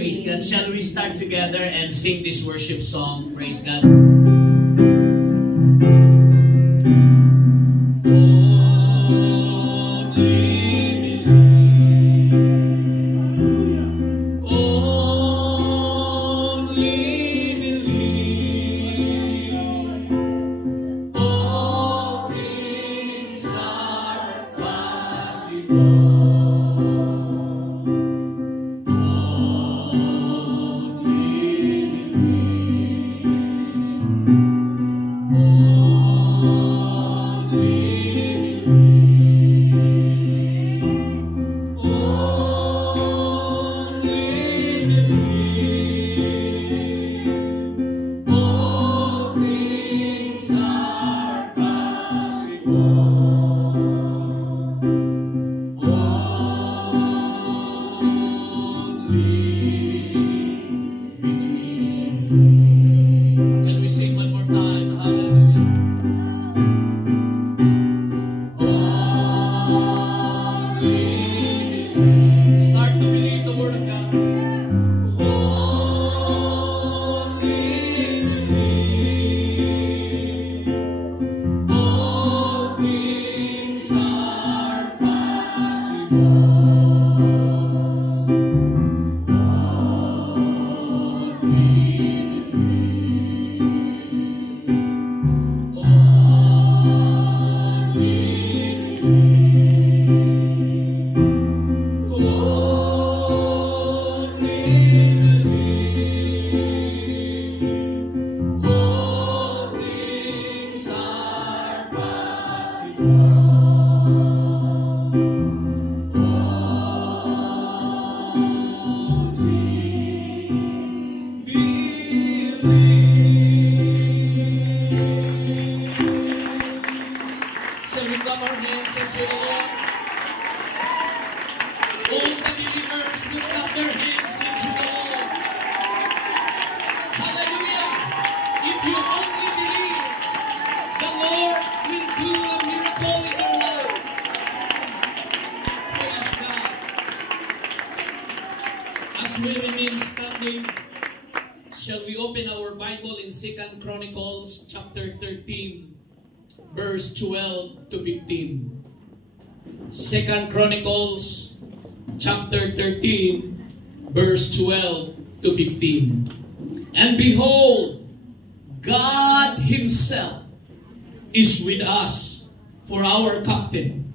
Praise God. Shall we start together and sing this worship song? Praise God. Shall we open our Bible in 2 Chronicles chapter 13, verse 12 to 15. 2 Chronicles chapter 13, verse 12 to 15. And behold, God Himself is with us for our captain,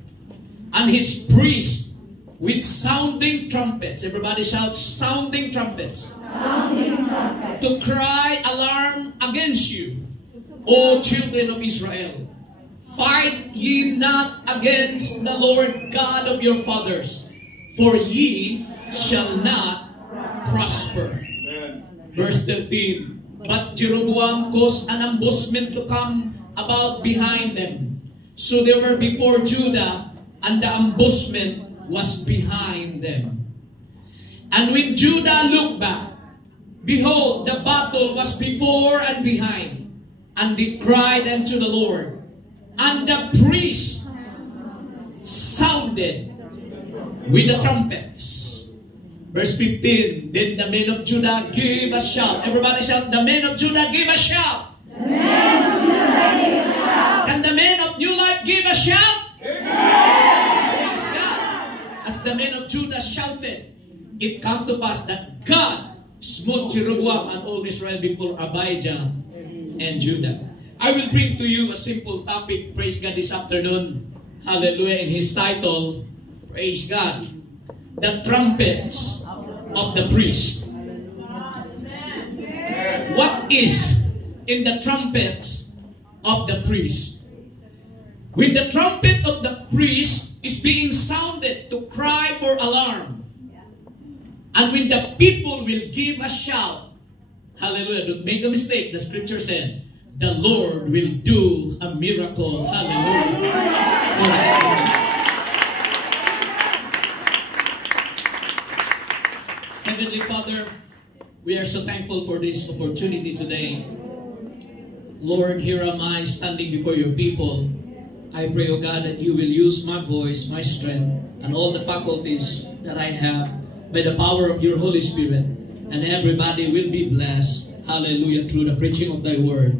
and His priests with sounding trumpets. Everybody shout, sounding trumpets. Sounding trumpets. To cry alarm against you, O children of Israel. Fight ye not against the Lord God of your fathers, for ye shall not prosper. Verse 13. But Jeroboam caused an ambushment to come about behind them. So they were before Judah, and the ambushment was behind them. And when Judah looked back, behold, the battle was before and behind. And they cried unto the Lord. And the priests sounded with the trumpets. Verse 15. Then the men of Judah gave a shout. Everybody shout, the men of Judah gave a shout. The men of Judah gave a shout. Can the men of New Life give a shout? Praise God. As the men of Judah shouted, it came to pass that God smote Jeroboam and all Israel before Abijah and Judah. I will bring to you a simple topic, praise God, this afternoon. Hallelujah. In his title, praise God, the trumpets of the priest. What is in the trumpets of the priest? When the trumpet of the priest is being sounded to cry for alarm, and when the people will give a shout, hallelujah, don't make a mistake, the scripture said, the Lord will do a miracle, hallelujah. Heavenly Father, we are so thankful for this opportunity today. Lord, here am I standing before your people. I pray, O God, that you will use my voice, my strength, and all the faculties that I have by the power of your Holy Spirit And everybody will be blessed. Hallelujah. Through the preaching of thy word.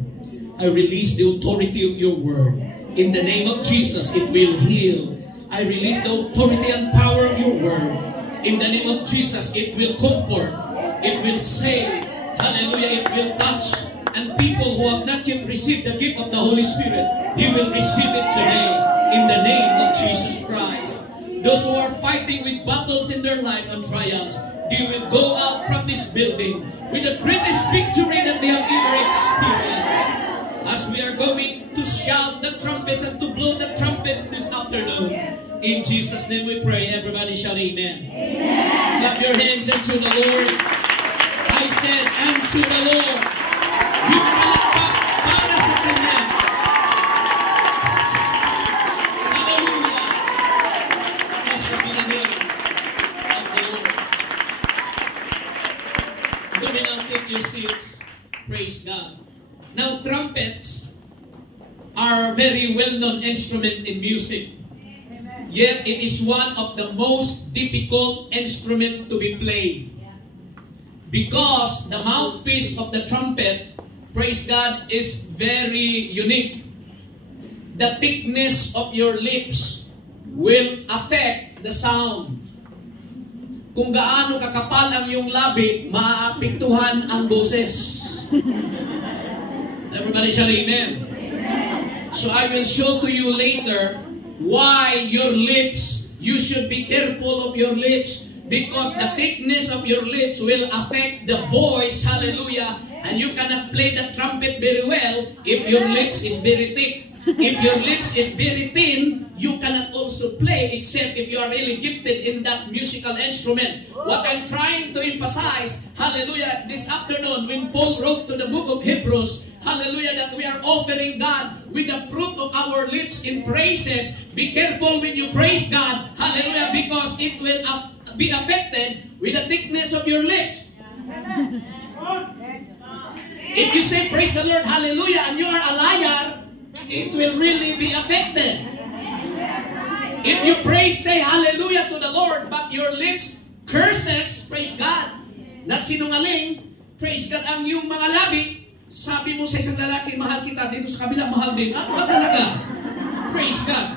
I release the authority of your word. In the name of Jesus, it will heal. I release the authority and power of your word. In the name of Jesus, it will comfort. It will save. Hallelujah. It will touch. And people who have not yet received the gift of the Holy Spirit, they will receive it today. In the name of Jesus Christ. Those who are fighting with battles in their life and trials, they will go out from this building with the greatest victory that they have ever experienced. As we are going to shout the trumpets and to blow the trumpets this afternoon. In Jesus' name we pray. Everybody shout amen. Amen. Clap your hands unto the Lord. I said, unto the Lord. You cannot para sa Kanya. Hallelujah. Blessed be the name of the Lord. Go ahead and take your seats. Praise God. Now, trumpets are a very well-known instrument in music. Amen. Yet, it is one of the most difficult instruments to be played. Because the mouthpiece of the trumpet, praise God, is very unique. The thickness of your lips will affect the sound. Kung gaano kakapal ang iyong labi, maapektuhan ang boses. Everybody shout amen. Amen. So I will show to you later why your lips, you should be careful of your lips because the thickness of your lips will affect the voice, hallelujah, and you cannot play the trumpet very well if your lips is very thick. If your lips is very thin, you cannot also play except if you are really gifted in that musical instrument. What I'm trying to emphasize, hallelujah, this afternoon when Paul wrote to the book of Hebrews, hallelujah, that we are offering God with the fruit of our lips in praises. Be careful when you praise God, hallelujah, because it will be affected with the thickness of your lips. If you say praise the Lord, hallelujah, and you are a liar, it will really be affected. If you praise, say hallelujah to the Lord, but your lips curses, praise God. Nagsinungaling, praise God ang iyong mga labi. Sabi mo sa isang lalaki, mahal kita, dito sa kabila, mahal din. Ano ba talaga? Praise God.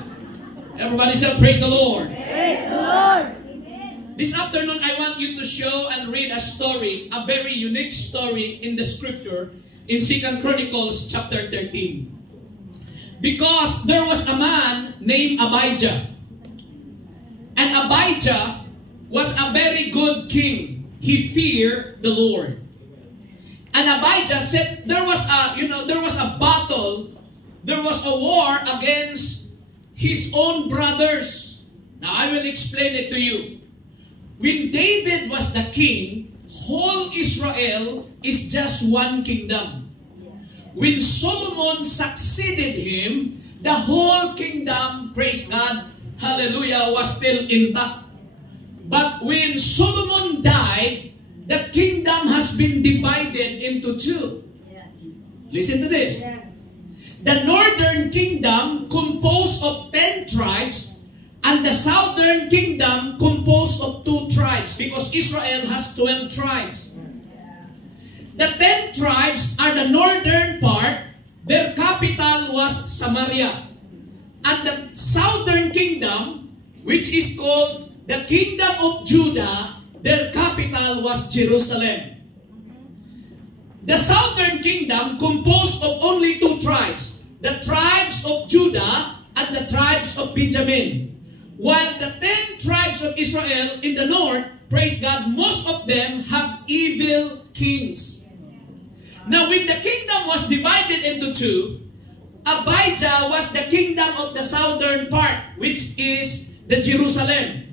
Everybody say, praise the Lord. Praise the Lord. This afternoon, I want you to show and read a story, a very unique story in the scripture in 2 Chronicles chapter 13. Because there was a man named Abijah. And Abijah was a very good king. He feared the Lord. And Abijah said there was a battle, there was a war against his own brothers. Now I will explain it to you. When David was the king, whole Israel is just one kingdom. When Solomon succeeded him, the whole kingdom, praise God, hallelujah, was still intact. But when Solomon died, the kingdom has been divided into two. Listen to this. The northern kingdom composed of 10 tribes, and the southern kingdom composed of 2 tribes, because Israel has 12 tribes. The 10 tribes are the northern part. Their capital was Samaria. And the southern kingdom, which is called the kingdom of Judah, their capital was Jerusalem. The southern kingdom composed of only 2 tribes. The tribes of Judah and the tribes of Benjamin. While the 10 tribes of Israel in the north, praise God, most of them have evil kings. Now, when the kingdom was divided into 2, Abijah was the kingdom of the southern part, which is the Jerusalem.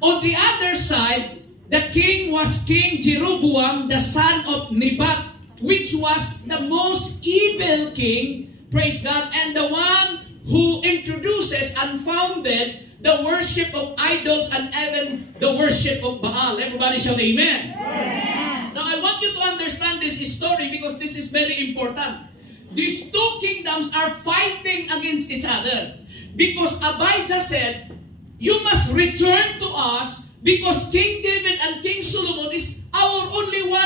On the other side, the king was King Jeroboam, the son of Nebat, which was the most evil king, praise God, and the one who introduces and founded the worship of idols and even the worship of Baal. Everybody shout amen. Amen. Now, I want you to understand this story because this is very important. These 2 kingdoms are fighting against each other. Because Abijah said, you must return to us because King David and King Solomon is our only one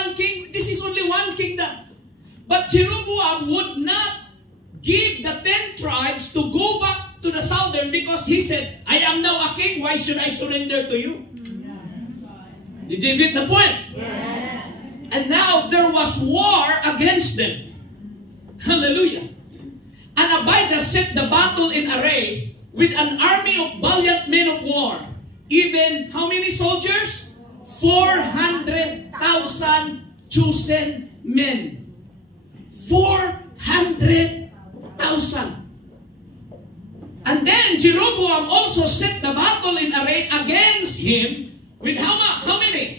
is only one kingdom. But Jeroboam would not give the 10 tribes to go back to the southern because he said, I am now a king, why should I surrender to you? Did you get the point? Yes. And now there was war against them. Hallelujah. And Abijah set the battle in array with an army of valiant men of war. Even, how many soldiers? 400,000 chosen men. 400,000. And then Jeroboam also set the battle in array against him with how many?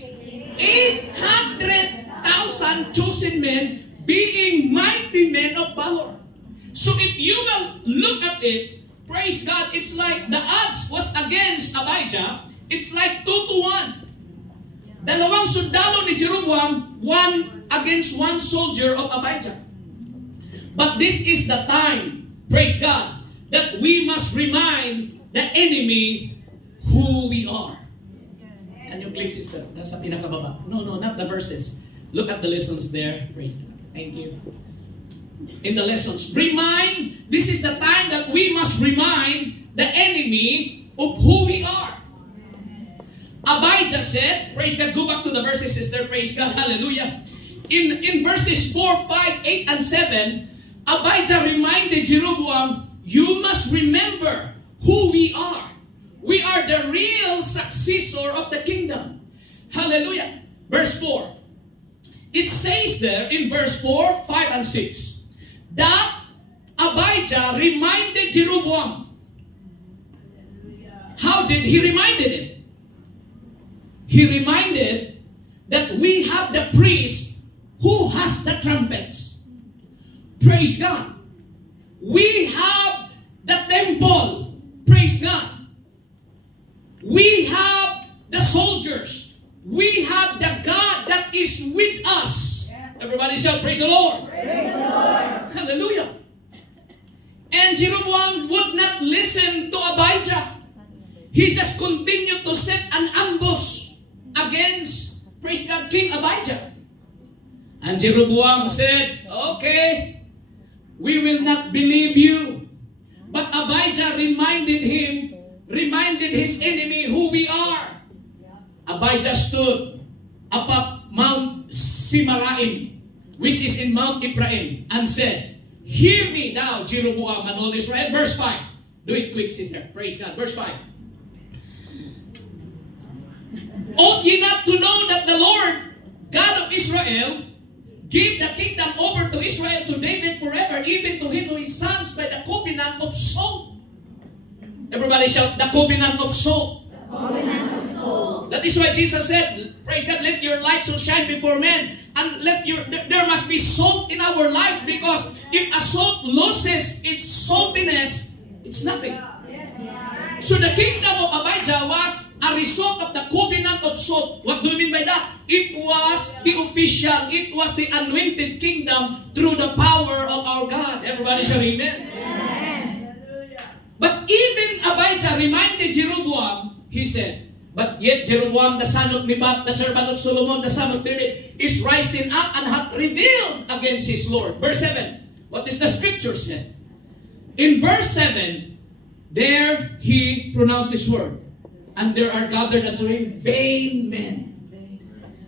800,000 chosen men, being mighty men of valor. So if you will look at it, praise God, it's like the odds was against Abijah. It's like 2-1. Dalawang sundalo ni Jeroboam, 1 against 1 soldier of Abijah. But this is the time, praise God, that we must remind the enemy who we are. Can you click, sister? Nasa pinakababa. No, not the verses. Look at the lessons there. Praise God. Thank you. In the lessons, this is the time that we must remind the enemy of who we are. Abijah said, praise God, go back to the verses, sister, praise God, hallelujah. In verses 4, 5, 8, and 7, Abijah reminded Jeroboam, you must remember who we are. We are the real successor of the kingdom. Hallelujah. Verse 4. It says there in verse 4, 5, and 6 that Abijah reminded Jeroboam. How did he reminded it? He reminded that we have the priest who has the trumpets. Praise God. We have the temple. Praise God. We have the soldiers. We have the God that is with us. Everybody shout, praise the Lord. Praise the Lord. Hallelujah. And Jeroboam would not listen to Abijah. He just continued to set an ambush against, praise God, King Abijah. And Jeroboam said, okay, we will not believe you. But Abijah reminded his enemy who we are. Abijah stood upon Mount Simaraim, which is in Mount Ephraim, and said, hear me now, Jeroboam and all Israel. Verse 5. Do it quick, sister. Praise God. Verse 5. Ought ye not to know that the Lord, God of Israel, gave the kingdom over to Israel to David forever, even to him to his sons by the covenant of salt. Everybody shout, the covenant of salt. The covenant of salt. That is why Jesus said, praise God, let your light so shine before men. And there must be salt in our lives, because if a salt loses its saltiness, it's nothing. So the kingdom of Abijah was a result of the covenant of salt. What do you mean by that? It was the official, it was the anointed kingdom through the power of our God. Everybody shall amen. But even Abijah reminded Jeroboam, he said, but yet Jeroboam, the son of Nebat, the servant of Solomon, the son of David, is rising up and hath revealed against his Lord. Verse 7. What is the scripture said? In verse 7, there he pronounced this word. And there are gathered unto him vain men.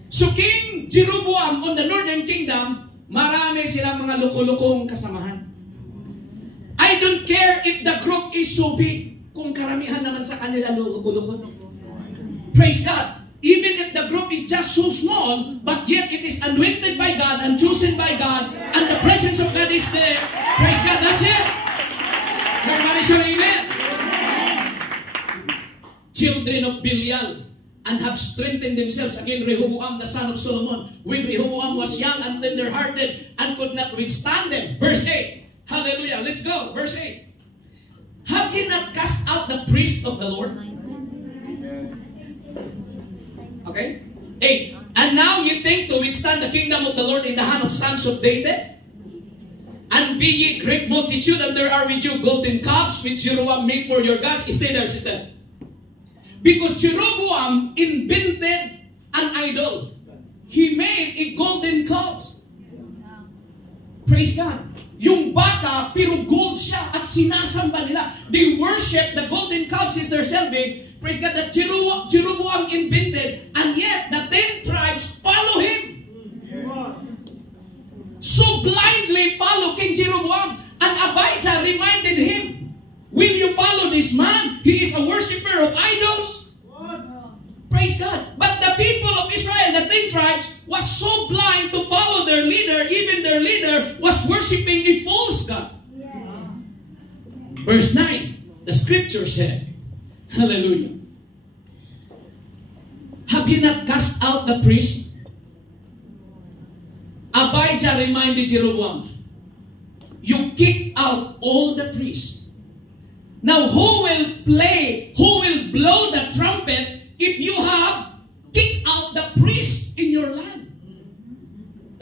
So King Jeroboam on the northern kingdom, marami silang mga loko-lokong kasamahan. I don't care if the group is so big, kung karamihan naman sa kanila loko-loko. Praise God. Even if the group is just so small, but yet it is anointed by God and chosen by God, and the presence of God is there. Praise God. That's it. Everybody shout amen. Children of Belial, and have strengthened themselves against Rehoboam the son of Solomon, when Rehoboam was young and tender-hearted and could not withstand them. Verse 8. Hallelujah. Let's go. Verse 8. Have ye not cast out the priest of the Lord? Okay. 8. And now ye think to withstand the kingdom of the Lord in the hand of sons of David? And be ye great multitude, and there are with you golden calves which Jeroboam made for your gods. Stay there, sister. Because Jeroboam invented an idol. He made a golden calf. Praise God. Yung baka, pero gold siya at sinasamba nila. They worship the golden calves is their serving. Praise God, that Jeroboam invented, and yet the 10 tribes follow him. So blindly follow King Jeroboam. And Abijah reminded him, will you follow this man? He is a worshiper of idols. Praise God. But the people of Israel, the 10 tribes, was so blind to follow their leader, even their leader was worshiping a false god. Verse 9, the scripture said, hallelujah. Have you not cast out the priest? Abijah reminded Jeroboam, you kick out all the priests. Now who will blow the trumpet if you have kicked out the priest in your land?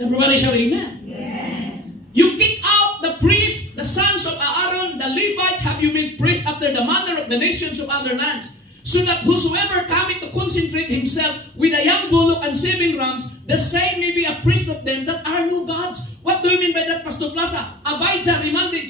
Everybody shout amen. Yes. You kick out the priests, the sons of Aaron, the Levites, have you made priests after the manner of the nations of other lands, so that whosoever cometh to concentrate himself with a young bullock and 7 rams, the same may be a priest of them that are no gods. What do you mean by that, Pastor Plaza? Abijah reminded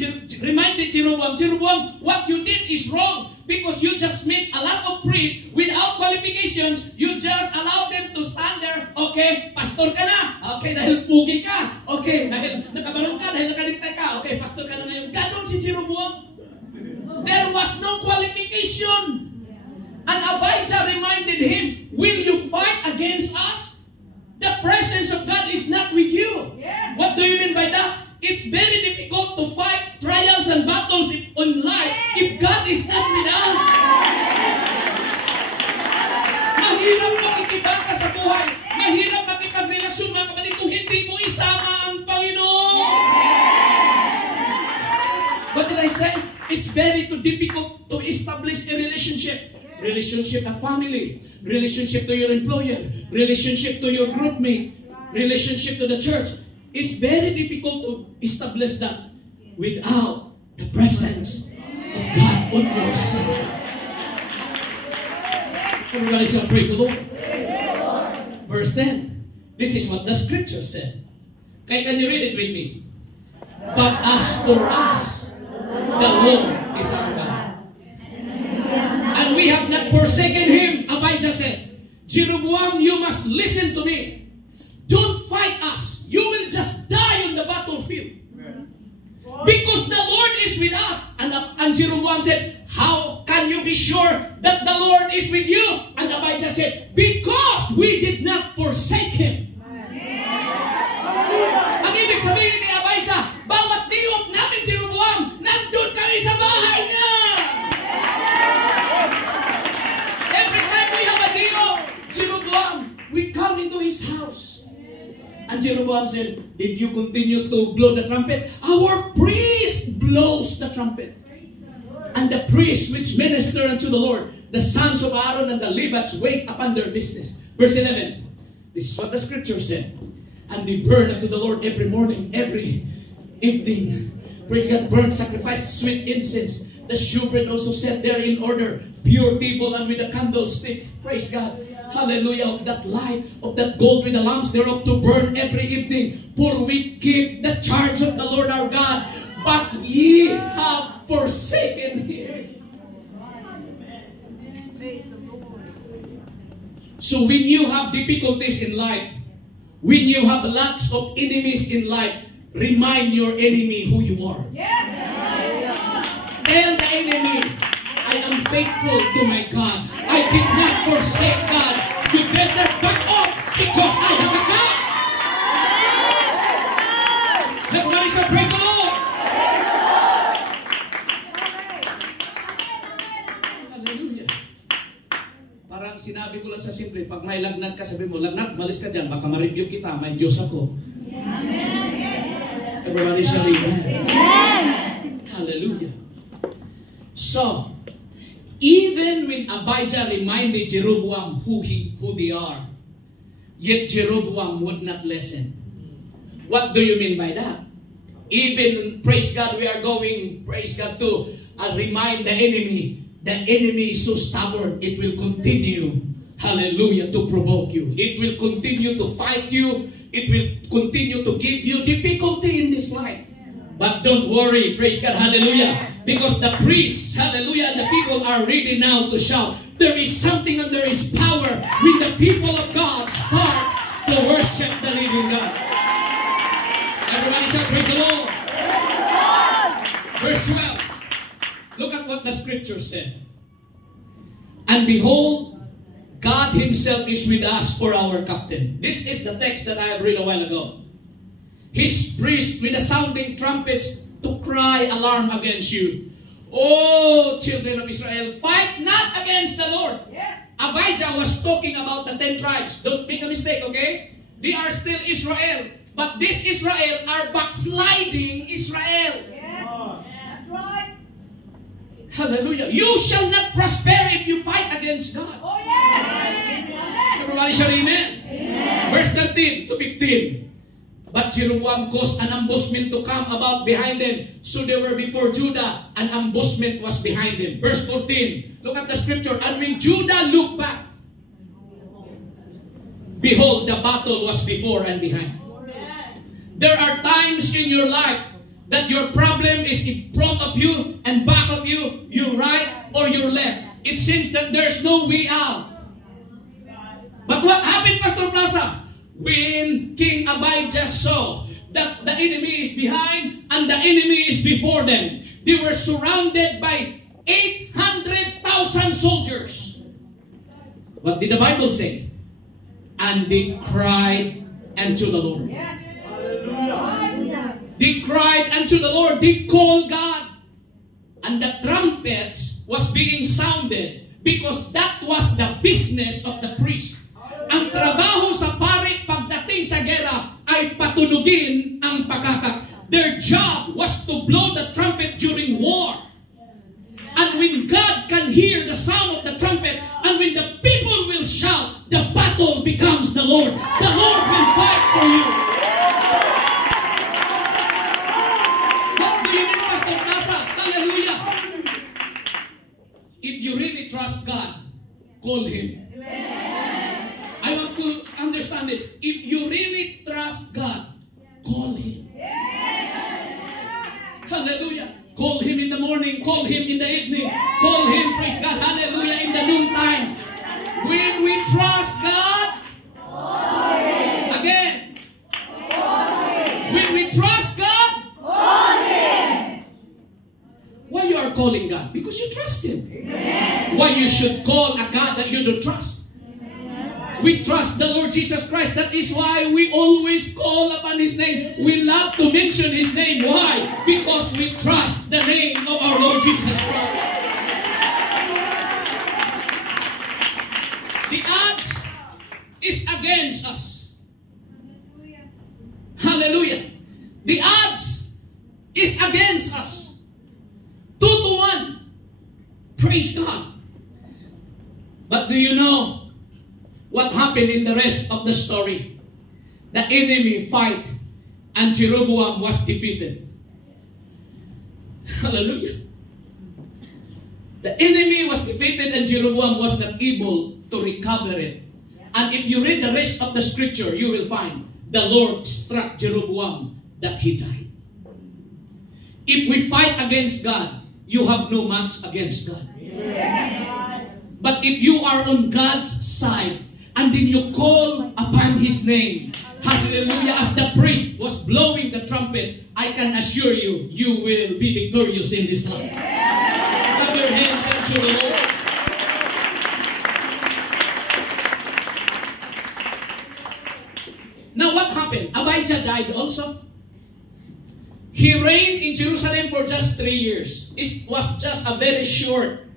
Jeroboam, Jeroboam, what you did is wrong, because you just made a lot of priests without qualifications. You just allow them to stand there. Okay, pastor ka na. Okay, dahil pugi ka. Okay, dahil nakabalong ka, dahil nakaliktay ka. Okay, pastor ka na ngayon. Ganon si Jeroboam. There was no qualification. And Abijah reminded him, will you fight against us? The presence of God is not with you. Yes. What do you mean by that? It's very difficult to fight trials and battles in life if God is not with us. Mahirap makikibaka sa buhay. Mahirap makipagrelasyon, mga kapatid, kung hindi mo isama ang Panginoon. What did I say? It's very difficult to establish a relationship. Relationship a family, relationship to your employer, relationship to your groupmate, relationship to the church. It's very difficult to establish that without the presence of God on your side. Everybody say, praise the Lord. Verse 10. This is what the scripture said. Okay, can you read it with me? But as for us, the Lord is our God. And we have not forsaken him, Abijah said. Jeroboam, you must listen to me. Don't fight us. You will just die on the battlefield. Because the Lord is with us. And Jeroboam said, how can you be sure that the Lord is with you? And Abijah said, because we did not forsake him. Ang ibig sabihin ni Abijah, bawat diop namin Jeroboam, nandun kami sa bahay niya. Jeroboam, we come into his house. And Jeroboam said, did you continue to blow the trumpet? Our priest blows the trumpet. And the priests which minister unto the Lord, the sons of Aaron and the Levites, wait upon their business. Verse 11. This is what the scripture said. And they burn unto the Lord every morning, every evening. Praise God, burn sacrifice, sweet incense. The shewbread also set there in order, pure table and with a candlestick. Praise God. Hallelujah, of that light, of that gold with the lamps thereof to burn every evening. For we keep the charge of the Lord our God, but ye have forsaken him. So when you have difficulties in life, when you have lots of enemies in life, remind your enemy who you are. Yes. Tell the enemy, I am faithful to my God. I did not forsake God. You better back off because I have a God. Everybody say, praise the Lord. Hallelujah. Parang sinabi ko lang sa simple, pag may lagnat ka, sabi mo, lagnat, malis ka dyan, baka ma-review kita, may Diyos ako. Everybody say, amen. Hallelujah. So, even when Abijah reminded Jeroboam who they are, yet Jeroboam would not listen. What do you mean by that? Even, praise God, we are going, praise God, to remind the enemy. The enemy is so stubborn, it will continue, hallelujah, to provoke you. It will continue to fight you. It will continue to give you difficulty in this life. But don't worry, praise God, hallelujah. Because the priests, hallelujah, and the people are ready now to shout. There is something and there is power when the people of God start to worship the living God. Everybody shout, praise the Lord. Verse 12. Look at what the scripture said. And behold, God himself is with us for our captain. This is the text that I have read a while ago. His priests with the sounding trumpets to cry alarm against you. Oh, children of Israel, fight not against the Lord. Yes. Abijah was talking about the 10 tribes. Don't make a mistake, okay? They are still Israel. But this Israel are backsliding Israel. Yes. That's right. Hallelujah. You shall not prosper if you fight against God. Oh, yes. Amen. Everybody shout amen. Amen. Verse 13 to 15. But Jeroboam caused an ambushment to come about behind them. So they were before Judah. An ambushment was behind them. Verse 14. Look at the scripture. And when Judah looked back, behold, the battle was before and behind. There are times in your life that your problem is in front of you and back of you, your right or your left. It seems that there's no way out. But what happened, Pastor Plaza? When King Abijah saw that the enemy is behind and the enemy is before them, they were surrounded by 800,000 soldiers. What did the Bible say? And they cried unto the Lord. Yes. They cried unto the Lord. They called God. And the trumpets was being sounded because that was the business of the priest. Ang trabaho sa pari pagdating sa gera ay patunugin ang pagkakak. Their job was to blow the trumpet during war. And when God can hear the sound of the trumpet, and when the people will shout, the battle becomes the Lord. The Lord will fight for you. What do you mean, Pastor Plaza? Hallelujah. If you really trust God, call Him. I want to understand this. If you really trust God, call Him. Hallelujah. Call Him in the morning. Call Him in the evening. Call Him, praise God, hallelujah, in the noontime. When we trust God, again, when we trust God, why you are calling God? Because you trust Him. Why you should call a God that you don't trust? We trust the Lord Jesus Christ. That is why we always call upon His name. We love to mention His name. Why? Because we trust the name of our Lord Jesus Christ. The odds is against us. Hallelujah. The odds is against us. 2-1. Praise God. But do you know what happened in the rest of the story? The enemy fight and Jeroboam was defeated. Hallelujah. The enemy was defeated and Jeroboam was not able to recover it. And if you read the rest of the scripture, you will find the Lord struck Jeroboam that he died. If we fight against God, you have no match against God. But if you are on God's side, and then you call upon His name, hallelujah, as the priest was blowing the trumpet, I can assure you, you will be victorious in this life. Clap your hands unto the Lord. Now what happened? Abijah died also. He reigned in Jerusalem for just 3 years. It was just a very short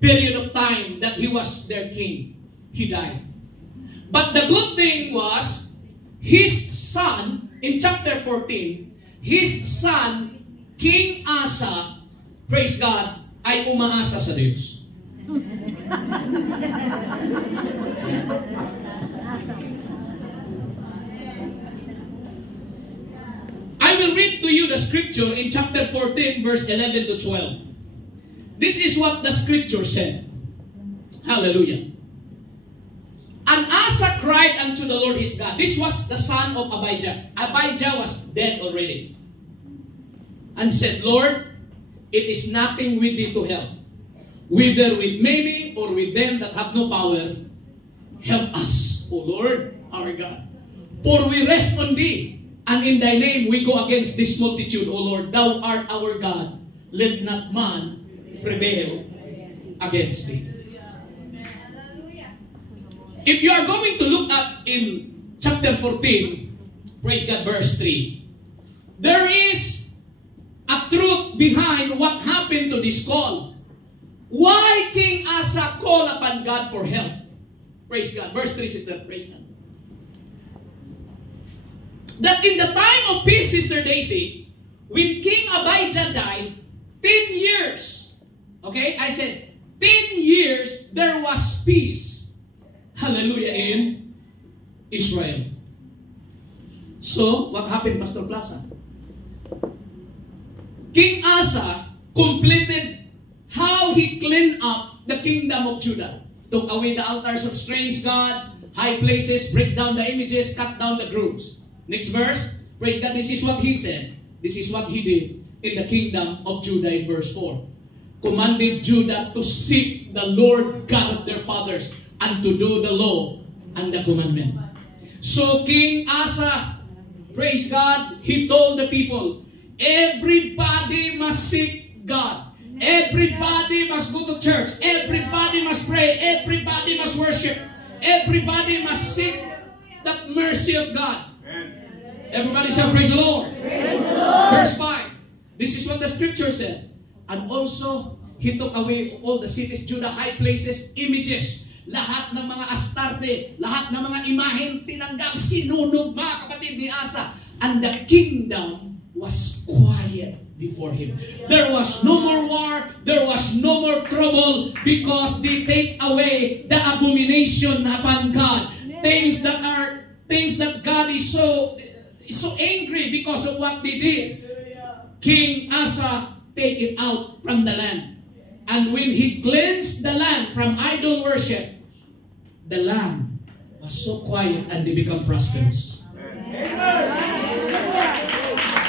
period of time that he was their king. He died. But the good thing was, his son, in chapter 14, his son, King Asa, praise God, ay umaasa sa Diyos. I will read to you the scripture in chapter 14, verse 11 to 12. This is what the scripture said. Hallelujah. And Asa cried unto the Lord his God. This was the son of Abijah. Abijah was dead already. and said, Lord, it is nothing with thee to help. Whether with many or with them that have no power, help us, O Lord, our God. For we rest on thee, and in thy name we go against this multitude, O Lord. Thou art our God. Let not man prevail against thee. If you are going to look up in chapter 14, praise God, verse 3, there is a truth behind what happened to this call. Why King Asa called upon God for help? Praise God. Verse 3 says that, praise God. That in the time of peace, Sister Daisy, when King Abijah died, 10 years, okay, I said, 10 years, there was peace. Hallelujah, in Israel. So, what happened, Pastor Plaza? King Asa completed how he cleaned up the kingdom of Judah. Took away the altars of strange gods, high places, break down the images, cut down the groves. Next verse, praise God, this is what he said. This is what he did in the kingdom of Judah in verse 4. Commanded Judah to seek the Lord God of their fathers and to do the law and the commandment. So King Asa, praise God, he told the people, everybody must seek God. Everybody must go to church. Everybody must pray. Everybody must worship. Everybody must seek the mercy of God. Everybody say, praise the Lord. Praise the Lord. Verse 5. This is what the scripture said. And also, he took away all the cities, Judah, high places, images. Lahat ng mga astarte, lahat ng mga imahen, tinanggal, sinunog, mga kapatid ni Asa. And the kingdom was quiet before him. There was no more war, there was no more trouble, because they take away the abomination upon God. Things that God is so angry because of what they did. King Asa take it out from the land. And when he cleansed the land from idol worship, the land was so quiet and they become prosperous.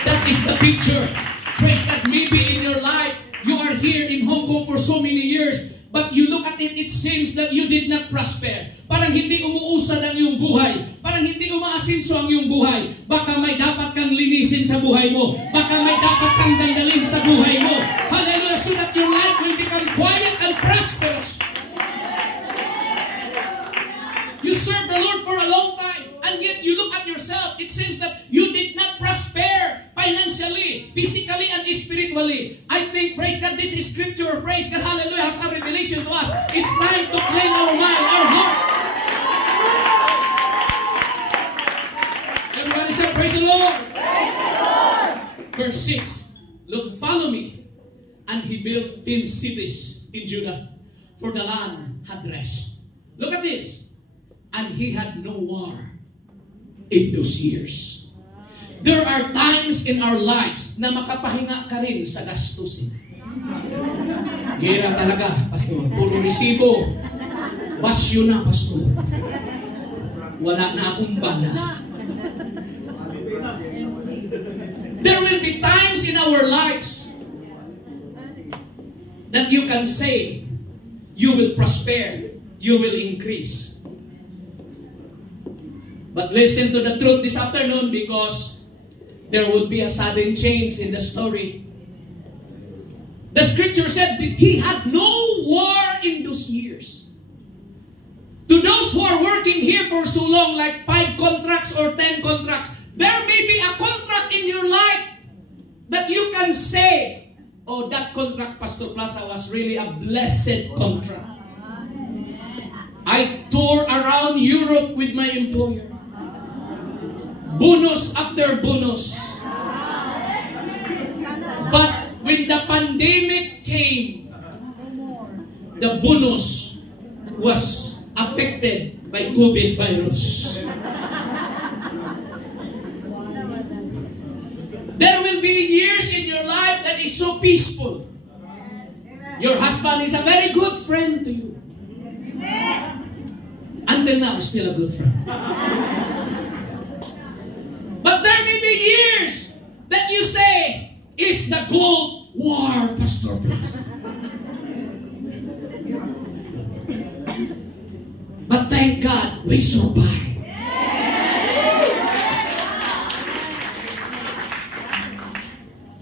That is the picture. Praise God. Maybe in your life, you are here in Hong Kong for so many years, but you look at it, it seems that you did not prosper. Parang hindi umuusad ang iyong buhay. Parang hindi umaasinso ang iyong buhay. Baka may dapat kang linisin sa buhay mo. Baka may dapat kang dandalin sa buhay mo. Hallelujah, so that your life will become quiet and prosperous. You serve the Lord for a long time, and yet you look at yourself, it seems that you did not prosper financially, physically, and spiritually. I think, praise God, this is scripture, praise God, hallelujah, has a revelation to us. It's time to clean our mind, our heart. Everybody say, praise the Lord. Praise the Lord. Verse 6. Look, follow me. And he built fenced cities in Judah, for the land had rest. Look at this. And he had no war in those years. There are times in our lives na makapahinga ka rin sa gastusin. Gira talaga, pastor. Puro resibo. Basyo na, pastor. Wala na akong bala. There will be times in our lives that you can say, you will prosper, you will increase. But listen to the truth this afternoon, because there would be a sudden change in the story. The scripture said that he had no war in those years. To those who are working here for so long, like 5 contracts or 10 contracts, there may be a contract in your life that you can say, oh, that contract, Pastor Plaza, was really a blessed contract. I toured around Europe with my employer. Bonus after bonus. But when the pandemic came, the bonus was affected by COVID virus. There will be years in your life that is so peaceful. Your husband is a very good friend to you. Until now, still a good friend. But there may be years that you say, it's It's the Cold War, Pastor Plus. But thank God, we survived.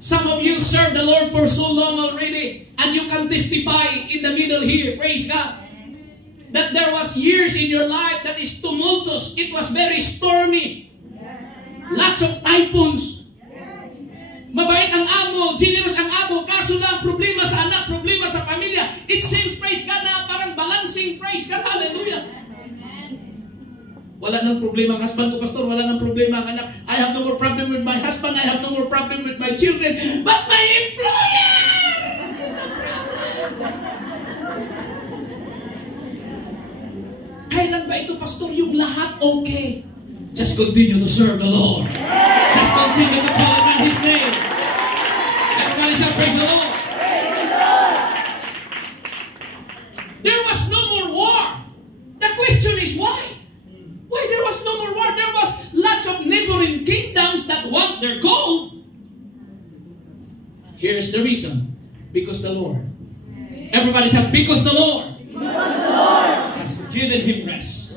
Some of you serve the Lord for so long already, and you can testify in the middle here, praise God, that there was years in your life that is tumultuous. It was very stormy. Lots of typhoons. Mabait ang amo, generous ang amo, kaso lang problema sa anak, problema sa pamilya. It seems, praise God, na parang balancing, praise God, hallelujah. Wala nang problema ang husband ko, pastor. Wala nang problema ang anak. I have no more problem with my husband. I have no more problem with my children. But my employer is a problem. Kailan ba ito, pastor? Yung lahat okay. Just continue to serve the Lord. Just continue to call upon His name. Everybody say, praise the Lord. There was no more war. The question is why? Why there was no more war? There was lots of neighboring kingdoms that want their gold. Here's the reason. Because the Lord. Everybody said, because the Lord has given him rest.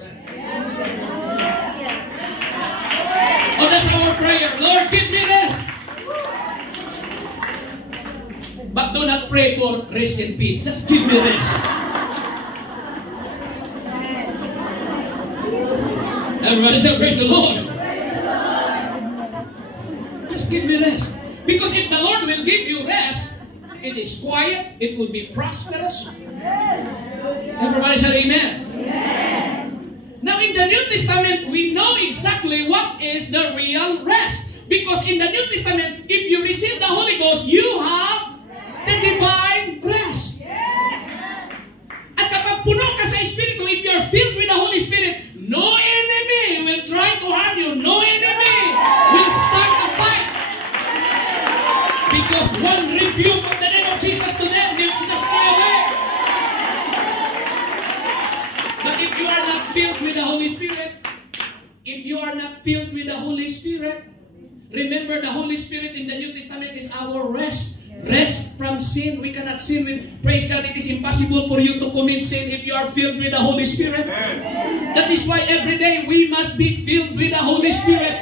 Oh, that's our prayer. Lord, give me rest. But do not pray for rest and peace. Just give me rest. Everybody say, praise the Lord. Just give me rest. Because if the Lord will give you rest, it is quiet, it will be prosperous. Everybody say amen. Now in the New Testament, we know exactly what is the real rest. Because in the New Testament, if you receive the Holy Ghost, you have the divine rest. At kapag puno ka sa Espiritu, if you're filled with the Holy Spirit, no enemy will try to harm you. No enemy will start a fight. Because one rebuke of the name of Jesus to them, they will just fly away. But if you are not filled with the Holy Spirit, remember the Holy Spirit in the New Testament is our rest. Rest from sin. We cannot sin with, praise God, it is impossible for you to commit sin if you are filled with the Holy Spirit. That is why every day we must be filled with the Holy Spirit.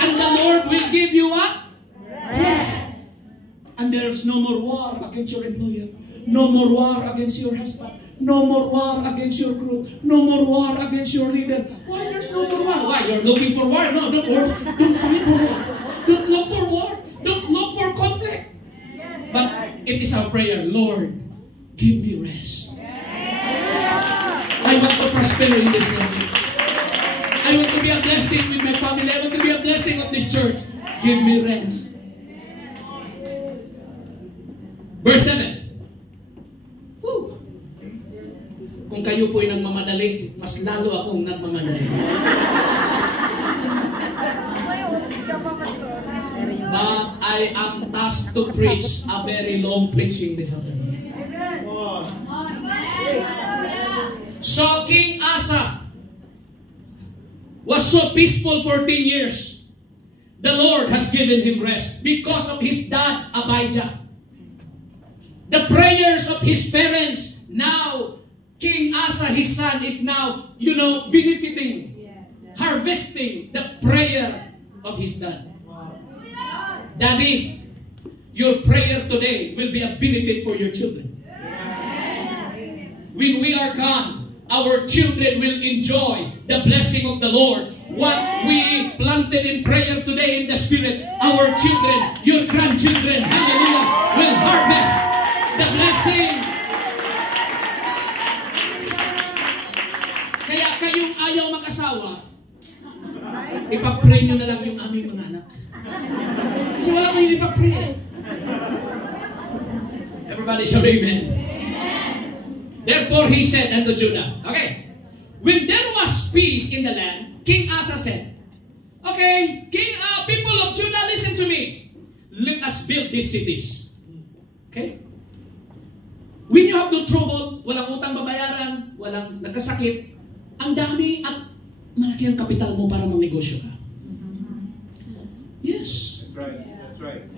And the Lord will give you what? Rest. And there's no more war against your employer. No more war against your husband. No more war against your group. No more war against your leader. Why there's no more war? Why? You're looking for war? No, don't war. Don't fight for war. Don't look for war. Don't look for conflict. But it is our prayer, Lord, give me rest. I want to prosper in this life. I want to be a blessing with my family. I want to be a blessing of this church. Give me rest. Verse 7. Woo. Kung kayo po'y nagmamadali, mas lalo akong nagmamadali. But I am tasked to preach a very long preaching this afternoon. So King Asa was so peaceful for 10 years. The Lord has given him rest because of his dad Abijah. The prayers of his parents. Now King Asa, his son, is now, benefiting, harvesting the prayer of his dad. Daddy, your prayer today will be a benefit for your children. When we are gone, our children will enjoy the blessing of the Lord. What we planted in prayer today in the Spirit, our children, your grandchildren, hallelujah, will harvest the blessing. Kaya kayong ayaw mag-asawa, ipag-pray nyo na lang yung aming mga anak. Kasi wala kayong ipag-pray. Everybody shout amen. Therefore he said unto Judah, okay, when there was peace in the land, King Asa said, okay, people of Judah, listen to me. Let us build these cities. Okay? When you have no trouble, walang utang babayaran, walang nagkasakit, ang dami at malaki ang kapital mo para magnegosyo ka. Yes. That's right. That's right.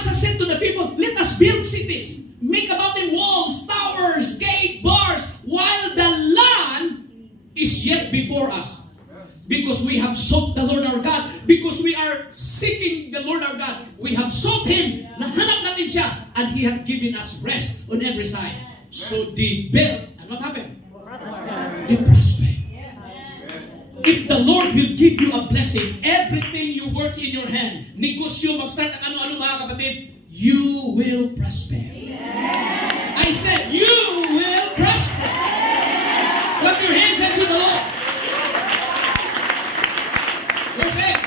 Asa said to the people, let us build cities, make about them walls, towers, gate, bars, while the land is yet before us. Because we have sought the Lord our God, because we are seeking the Lord our God. We have sought Him, nahanap natin siya, and He had given us rest on every side. So they built, and what happened? They prospered. If the Lord will give you a blessing, everything you work in your hand, negosyo, mag-start ang ano-ano mga kapatid, you will prosper. I said, you will prosper. Clap your hands unto the Lord. Verse 8.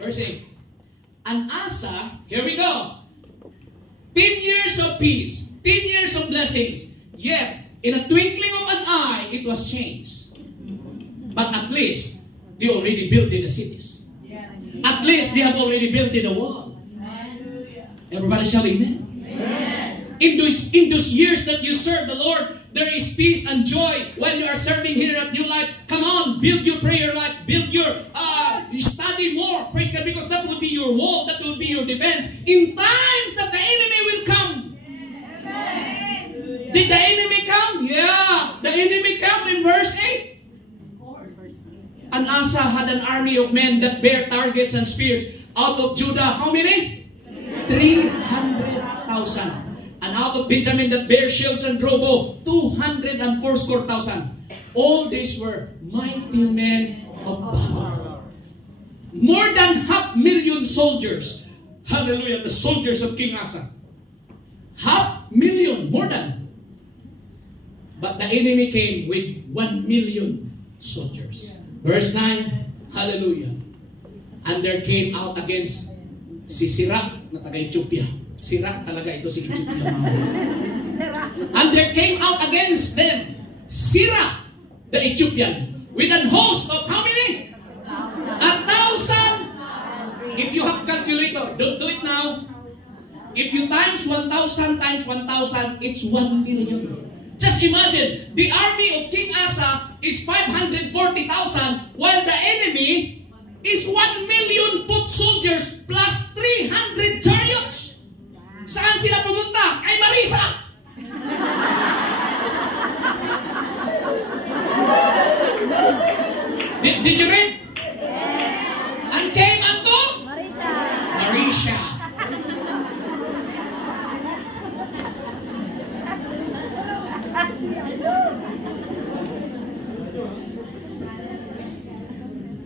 Verse 8. And Asa, here we go. 10 years of peace, 10 years of blessings, yet in a twinkling of an eye, it was changed. But at least, they already built in the cities. At least, they have already built in the wall. Everybody shall amen. In those years that you serve the Lord, there is peace and joy while you are serving here at New Life. Come on, build your prayer life. Build your, you study more. Praise God, because that will be your wall. That will be your defense. In times that the enemy will come. Did the enemy come? Yeah. The enemy come in verse 8. And Asa had an army of men that bear targets and spears. Out of Judah, how many? 300,000. And out of Benjamin that bear shields and draw bow, 240,000. All these were mighty men of valor. More than 500,000 soldiers. Hallelujah, the soldiers of King Asa. 500,000, more than. But the enemy came with 1,000,000 soldiers. Verse 9, hallelujah. And there came out against si Sira na taga-Ethiopia. Sira talaga ito si Ethiopia. And there came out against them Sira, the Ethiopian, with an host of how many? 1,000. If you have calculator, don't do it now. If you times 1,000 times 1,000, it's 1,000,000. Just imagine, the army of King Asa is 540,000, while the enemy is 1,000,000 foot soldiers plus 300 chariots. Saan sila pumunta? Kay Marisa! Did you read? And came unto? Marisha.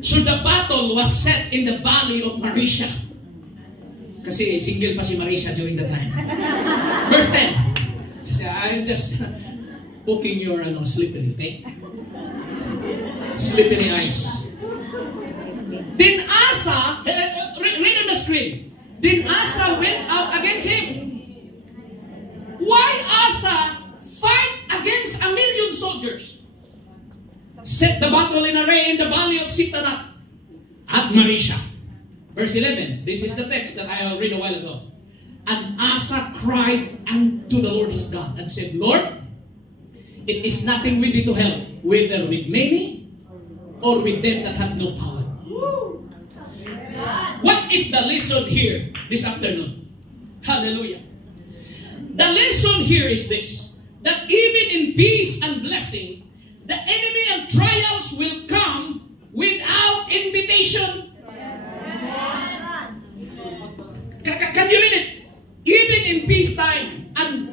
So the battle was set in the valley of Marisha. Kasi single pa si Marisha during the time. Verse 10. I'm just poking your slippery, okay? Slippery eyes. Then Asa, read on the screen. Then Asa went out against him. Why Asa fight against 1,000,000 soldiers? Set the battle in array in the valley of Sittanat at Marisha. Verse 11. This is the text that I read a while ago. And Asa cried unto the Lord his God and said, Lord, it is nothing we need to help, whether with many or with them that have no power. What is the lesson here this afternoon? Hallelujah. The lesson here is this, that even in peace and blessing, the enemy and trials will come without invitation. Can you read it? Even in peacetime and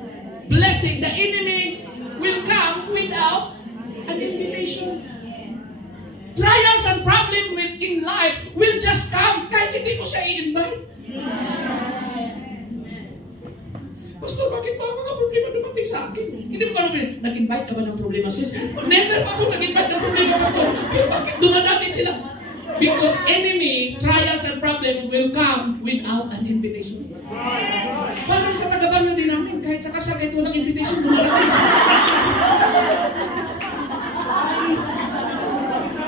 blessing, the enemy will come without an invitation. Trials and problems in life will just come kahit hindi mo siya i-invite. Pastor, bakit ba mga problema dumating sa akin? Hindi mo ba nag-invite ka ba ng problema, sis? Never pa ako nag-invite ng problema, pastor. Pero bakit dumadami sila? Because enemy, trials and problems will come without an invitation. Parang sa taga-Banyo din namin, kahit sa kasal, kahit walang invitation, dumadating.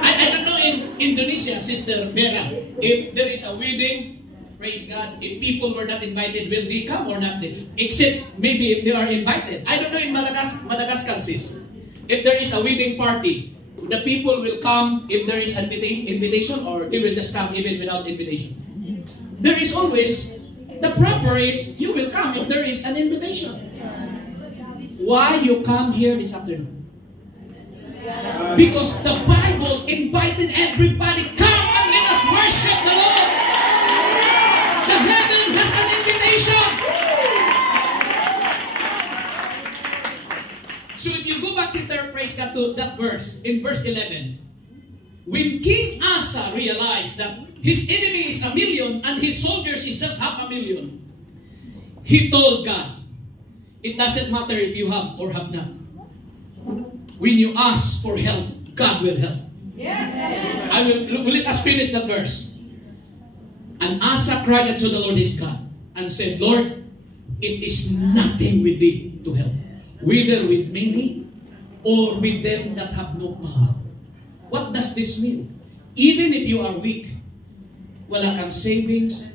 I don't know in Indonesia, Sister Vera, if there is a wedding, praise God, if people were not invited, will they come or not? Except maybe if they are invited. I don't know in Madagascar, sis. If there is a wedding party, the people will come if there is an invitation, or they will just come even without invitation. there is always, the proper is, you will come if there is an invitation. Why you come here this afternoon? Because the Bible invited everybody, come and let us worship the Lord. The heaven has an invitation. So if you go back, Sister Praise God, to that verse, in verse 11, when King Asa realized that his enemy is 1 million and his soldiers is just 500,000, he told God, it doesn't matter if you have or have not. When you ask for help, God will help. Yes. Let us finish that verse. And Asa cried unto the Lord his God and said, Lord, it is nothing with thee to help, whether with many or with them that have no power. What does this mean? Even if you are weak, wala kang savings,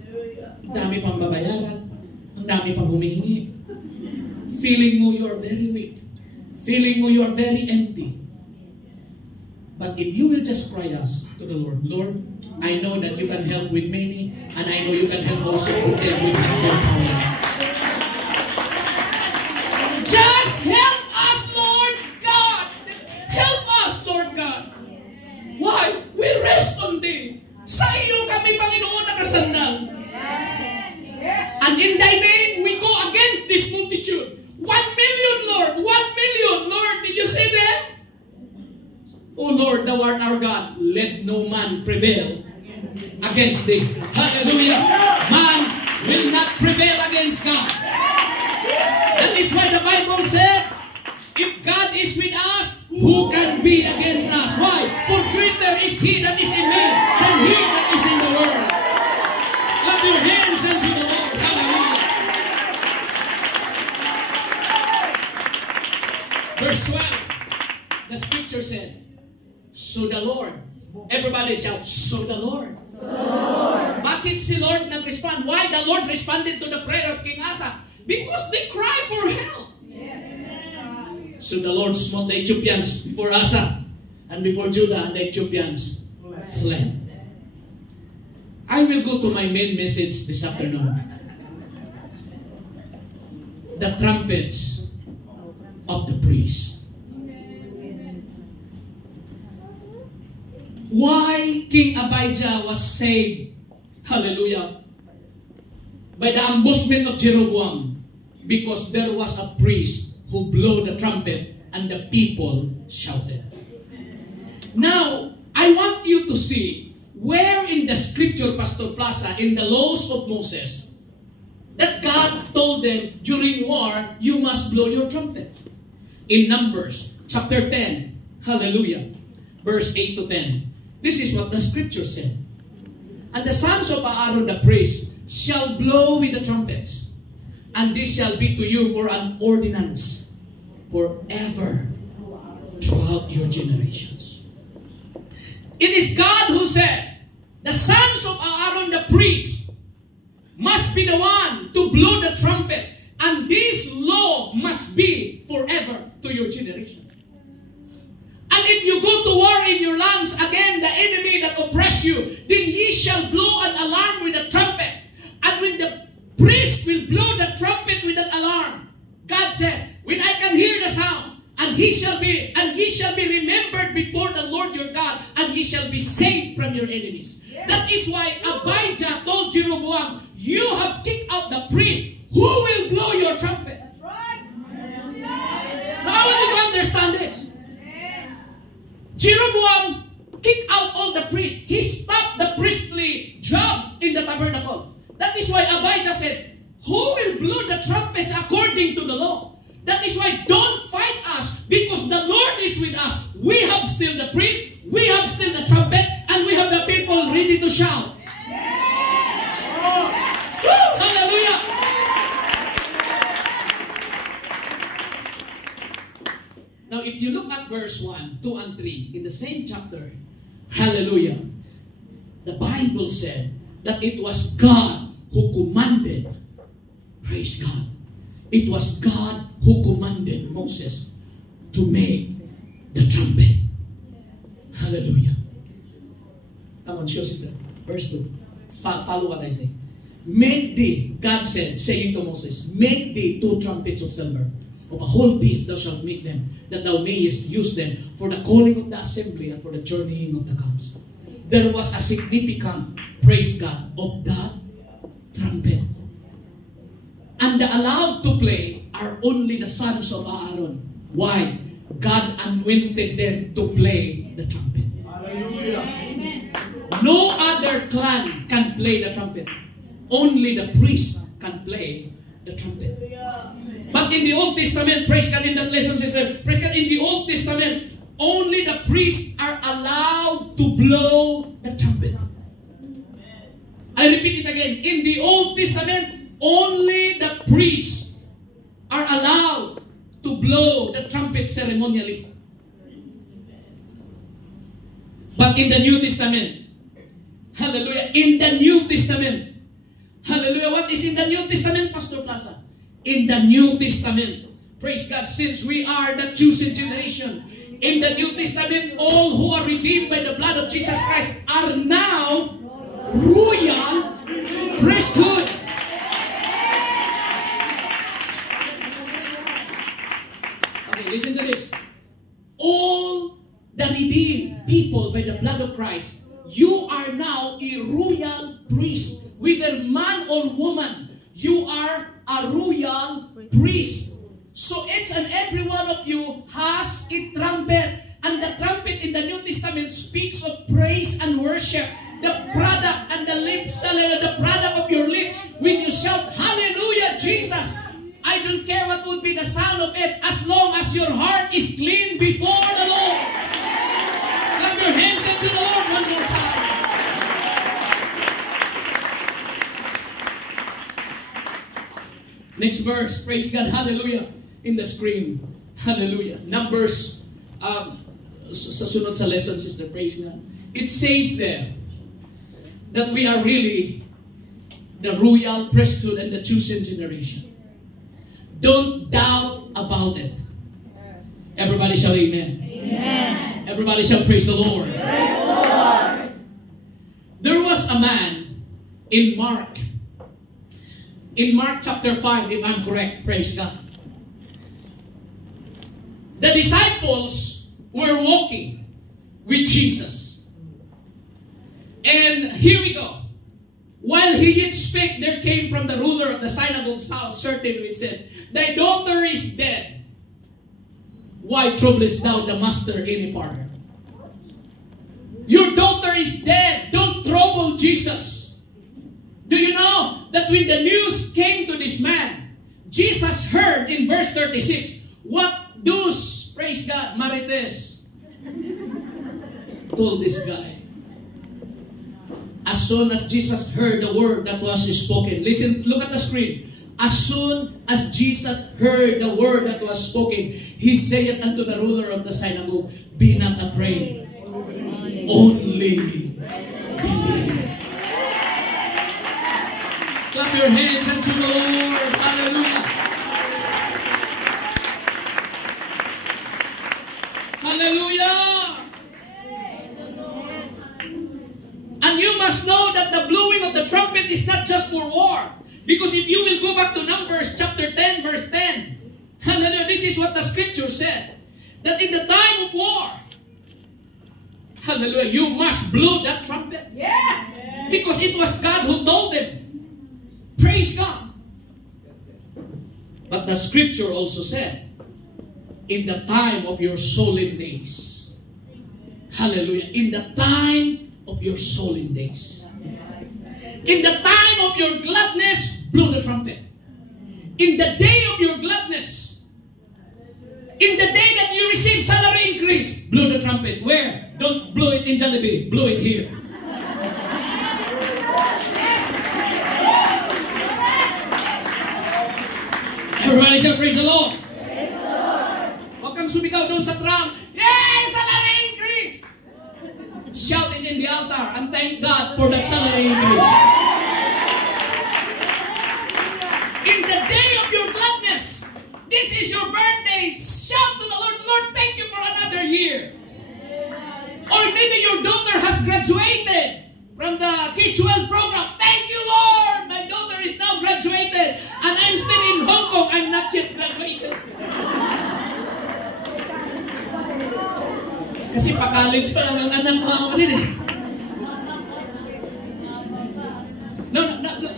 ang dami pang babayaran, ang dami pang humihingi, feeling mo you are very weak, feeling mo you are very empty. But if you will just cry us to the Lord, Lord, I know that you can help with many, and I know you can help also with them with your power. Just help us, Lord God. Help us, Lord God. Why? We rest on Thee. Sa iyo kami, Panginoon, nakasandal. And in Thy name, we go against this multitude. 1 million, Lord. 1 million, Lord. Did you say that? O Lord, Thou art our God. Let no man prevail against Thee. Hallelujah. Man will not prevail against God. That is why the Bible said, if God is with us, who can be against us? Why? For greater is He that is in me than he that is in the world. Clap your hands unto the Lord. Hallelujah. Verse 12, the scripture said, so the Lord, everybody shout, so the Lord. So the Lord. Bakit si Lord nag-respond? Why the Lord responded to the prayer of King Asa? Because they cry for help. So the Lord smote the Ethiopians before Asa and before Judah, and the Ethiopians fled. I will go to my main message this afternoon. The trumpets of the priest. Why King Abijah was saved, hallelujah, by the ambushment of Jeroboam? Because there was a priest who blew the trumpet and the people shouted. Now, I want you to see where in the scripture, Pastor Plaza, in the laws of Moses, that God told them during war, you must blow your trumpet. In Numbers chapter 10, hallelujah, verse 8 to 10. This is what the scripture said. And the sons of Aaron the priest shall blow with the trumpets, and this shall be to you for an ordinance forever throughout your generations. It is God who said, the sons of Aaron the priest must be the one to blow the trumpet, and this law must be forever to your generation. And if you go to war in your lands again, the enemy that oppress you, then ye shall blow an alarm with a trumpet. And when the priest will blow the trumpet with an alarm, God said, when I can hear the sound, and ye shall be remembered before the Lord your God, and ye shall be saved from your enemies. Yes. That is why Abijah told Jeroboam, you have kicked out the priest. Who will blow your trumpet? That's right. Now I want you to understand this. Jeroboam kicked out all the priests. He stopped the priestly job in the tabernacle. That is why Abijah said, who will blow the trumpets according to the law? That is why don't fight us, because the Lord is with us. We have still the priest, we have still the trumpet, and we have the people ready to shout. Hallelujah! Now, if you look at verse 1, 2, and 3 in the same chapter, hallelujah, the Bible said that it was God who commanded. Praise God. It was God who commanded Moses to make the trumpet. Hallelujah. Come on, show sister. Verse 2. Follow what I say. make thee, God said, saying to Moses, make thee 2 trumpets of silver. Of a whole piece thou shalt make them, that thou mayest use them for the calling of the assembly and for the journeying of the camps. There was a significant, praise God, of that trumpet. And the allowed to play are only the sons of Aaron. Why? God anointed them to play the trumpet. Hallelujah. No other clan can play the trumpet. Only the priest can play the trumpet. But in the Old Testament, praise God, in that lesson system, praise God, in the Old Testament, only the priests are allowed to blow the trumpet. I repeat it again. In the Old Testament, only the priests are allowed to blow the trumpet ceremonially. But in the New Testament, hallelujah, in the New Testament, hallelujah, what is in the New Testament, Pastor Plaza? In the New Testament, praise God, since we are the chosen generation, in the New Testament, all who are redeemed by the blood of Jesus Christ are now royal priesthood. Okay, listen to this. All the redeemed people by the blood of Christ, you are now a royal priest. Whether man or woman, you are a royal priest. So each and every one of you has a trumpet. And the trumpet in the New Testament speaks of praise and worship. The product and the lips, the product of your lips, when you shout, hallelujah, Jesus. I don't care what would be the sound of it, as long as your heart is clean before the Lord. Clap your hands unto the Lord one more time. Next verse, praise God, hallelujah, in the screen, hallelujah. Numbers, sa sunod sa lesson, sister, praise God. It says there that we are really the royal priesthood and the chosen generation. Don't doubt about it. Everybody shout amen. Amen. Everybody shout praise the Lord. Praise the Lord. There was a man in Mark chapter 5, if I'm correct, praise God. The disciples were walking with Jesus. And here we go. While he yet spake, there came from the ruler of the synagogue's house certain which said, thy daughter is dead. Why troublest thou the master any further? Your daughter is dead. Don't trouble Jesus. Do you know that when the news came to this man, Jesus heard in verse 36, what does, praise God, Marites told this guy. As soon as Jesus heard the word that was spoken, listen, look at the screen. As soon as Jesus heard the word that was spoken, he saith unto the ruler of the synagogue, be not afraid, only believe. Clap your hands unto the Lord. Hallelujah. Hallelujah. And you must know that the blowing of the trumpet is not just for war. Because if you will go back to Numbers chapter 10, verse 10, hallelujah, this is what the scripture said. That in the time of war, hallelujah, you must blow that trumpet. Yes. Because it was God who told them. Praise God. But the scripture also said, in the time of your solemn days. Hallelujah. In the time of your solemn days. In the time of your gladness, blow the trumpet. In the day of your gladness. In the day that you receive salary increase, blow the trumpet. Where? Don't blow it in Jollibee. Blow it here. Everybody say, praise the Lord. Praise the Lord. Huwag kang sumigaw doon sa tram. Yay! Salary increase! Shout it in the altar and thank God for that salary increase. In the day of your gladness, this is your birthday. Shout to the Lord, Lord, thank you for another year. Or maybe your daughter has graduated from the K-12 program. Thank you, Lord. My daughter College pa lang ang anak mga kapatid eh. No,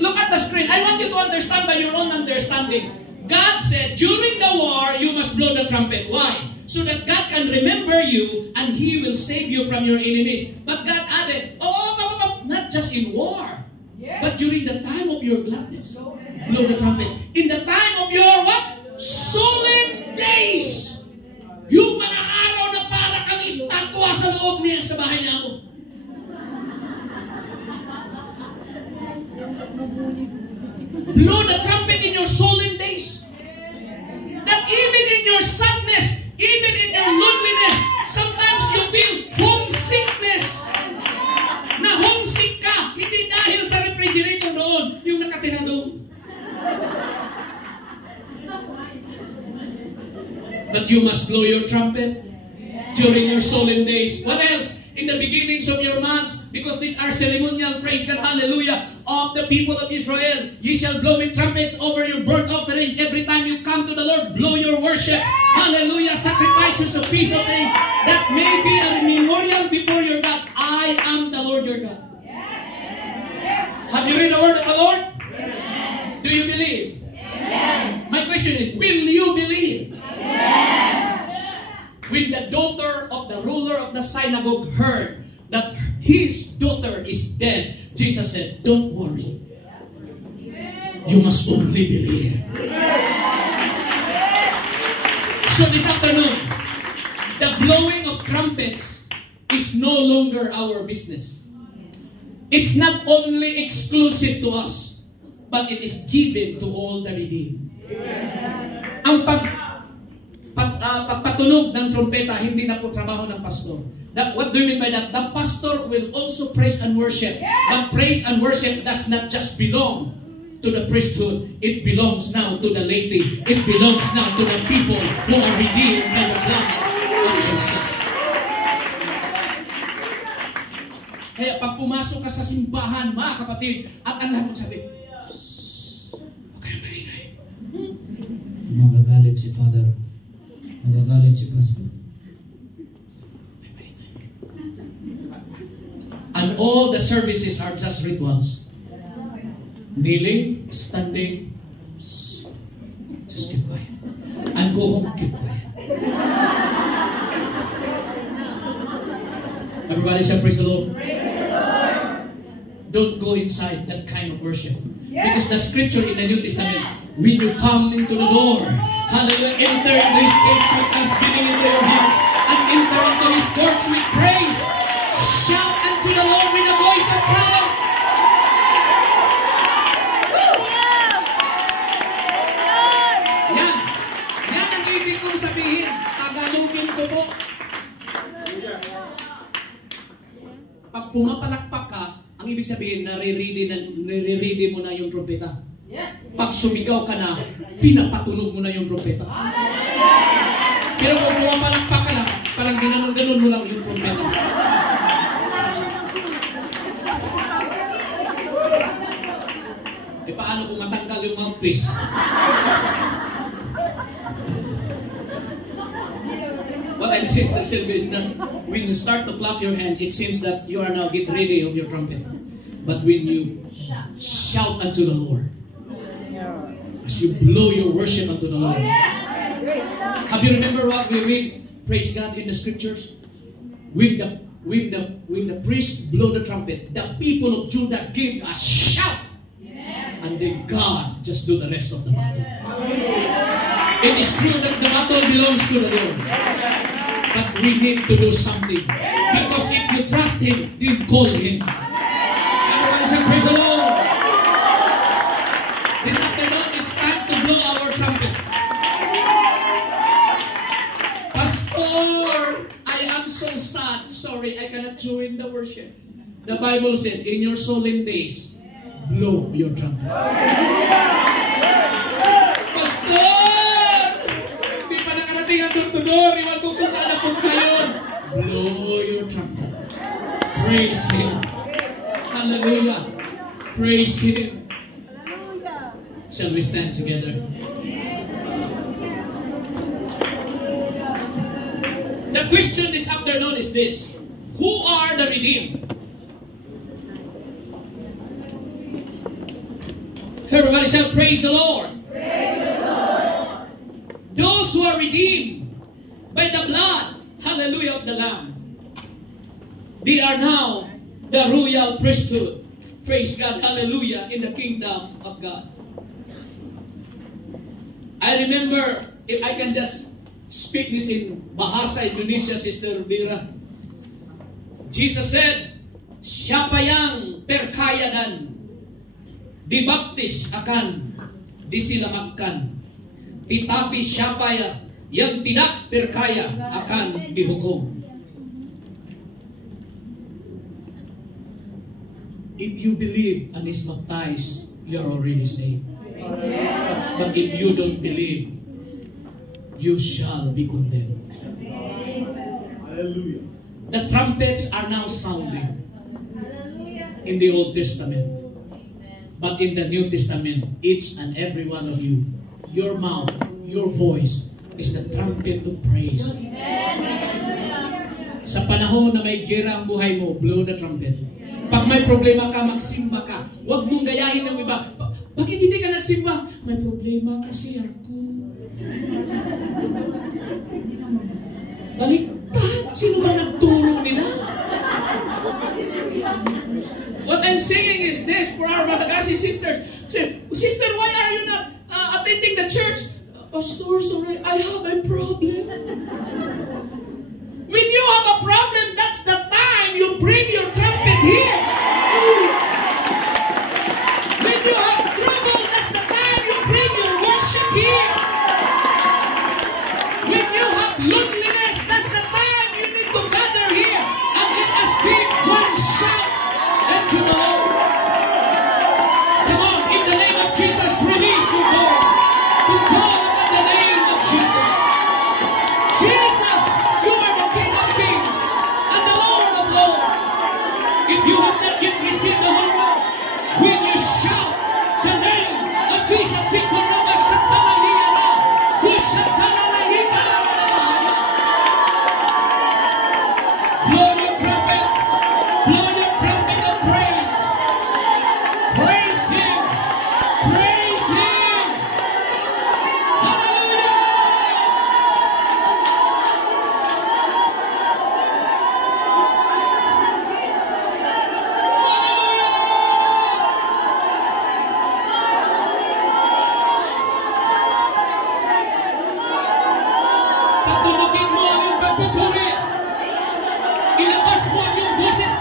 look at the screen. I want you to understand by your own understanding. God said, during the war, you must blow the trumpet. Why? So that God can remember you and He will save you from your enemies. But God added, not just in war, but during the time of your gladness, blow the trumpet. In the time of your what? Solemn days. Yung mga araw na para kang estatwa sa loob niya sa bahay niya ako. Blow the trumpet in your solemn days. That even in your sadness, even in your loneliness, sometimes you feel homesickness. Na homesick ka, hindi dahil sa refrigerator doon, yung nakatira doon. But you must blow your trumpet during your solemn days. What else? In the beginnings of your months, because these are ceremonial, praise God, hallelujah, of the people of Israel. You shall blow with trumpets over your burnt offerings. Every time you come to the Lord, blow your worship. Hallelujah, sacrifices of peace offering. That may be a memorial before your God. I am the Lord your God. Have you read the word of the Lord? Yes. Do you believe? Yes. My question is, will you believe? Yes. When the daughter of the ruler of the synagogue heard that his daughter is dead, Jesus said, don't worry. You must only believe. So this afternoon, the blowing of trumpets is no longer our business. It's not only exclusive to us, but it is given to all the redeemed. Ang pagpatunog ng trumpeta, hindi na po trabaho ng pastor. What do you mean by that? The pastor will also praise and worship. But praise and worship does not just belong to the priesthood. It belongs now to the laity. It belongs now to the people who are redeemed by the blood of Jesus. Kaya pag pumasok ka sa simbahan, mga kapatid, at ang lahat sabi, huwag kayong maingay. Magagalit si Father. Magagalit si Pastor. And all the services are just rituals. Kneeling, standing, just keep quiet. And go home, keep quiet. Everybody say, praise the Lord. Praise the Lord. Don't go inside that kind of worship. Because the scripture in the New Testament, when you come into the door, hallelujah, enter into His gates with thanksgiving into your heart, and enter into His courts with praise. Shout unto the Lord with a voice of triumph. Yan. Yan ang ibig kong sabihin. Tagalogin ko po. Pag pumapalakpak ka, ang ibig sabihin, nare-ready mo na yung trumpeta. Pag sumigaw ka na, pinapatunog mo na yung trumpeta. Pero kung pumapalakpak ka lang, parang ginanon-ganon mo lang yung trumpeta. E paano kung matanggal yung mouthpiece? What I'm saying is that when you start to clap your hands, it seems that you are now get ready of your trumpet. But when you shout unto the Lord, as you blow your worship unto the Lord, have you remember what we read? Praise God in the scriptures. When the priest blow the trumpet, the people of Judah gave a shout, and then God just do the rest of the battle. It is true that the battle belongs to the Lord. But we need to do something. Because if you trust Him, then call Him. Everybody say, praise the Lord. This afternoon, it's time to blow our trumpet. Pastor, I am so sad. Sorry, I cannot join the worship. The Bible said, in your solemn days, blow your trumpet. Iwan kong saan na punta yun. Blow your trumpet. Praise Him. Hallelujah. Praise Him. Shall we stand together? The question this afternoon is this: who are the redeemed? Everybody shout, praise the Lord. Praise the Lord. Those who are redeemed by the blood, hallelujah, of the Lamb. They are now the royal priesthood. Praise God, hallelujah, in the kingdom of God. I remember, if I can just speak this in Bahasa Indonesia, Sister Vera. Jesus said, siapa yang percaya dan dibaptis akan diselamatkan. Tetapi siapa yang tidak percaya akan dihukum. If you believe and is baptized, you're already saved. But if you don't believe, you shall be condemned. Hallelujah. The trumpets are now sounding in the Old Testament. But in the New Testament, each and every one of you, your mouth, your voice is the trumpet of praise. Sa panahon na may gira ang buhay mo, blow the trumpet. Pag may problema ka, magsimba ka. Huwag mong gayahin ng iba. Bakit hindi ka nagsimba? May problema kasi ako. Baliktad. Sino ba nagturo nila? What I'm saying is this for our Malagasy sisters. Sister, why are you not attending the church? Pastor, sorry, I have a problem. When you have a problem, that's the time you bring your trumpet here. When you have trouble, that's the time you bring your worship here. When you have loneliness, that's the time you need to gather here and let us give one shout unto the Lord. Come on, in the name of Jesus, release your voice to call upon the name of Jesus. Jesus, you are the King of Kings and the Lord of Lords. If you have not yet received the Holy Ghost, when you shout the name of Jesus, blow your trumpet, blow your trumpet of praise. Praise Him, praise Him. Hallelujah. Patulugin mo ang iyong pagpupuri. Ilabas mo ang iyong boses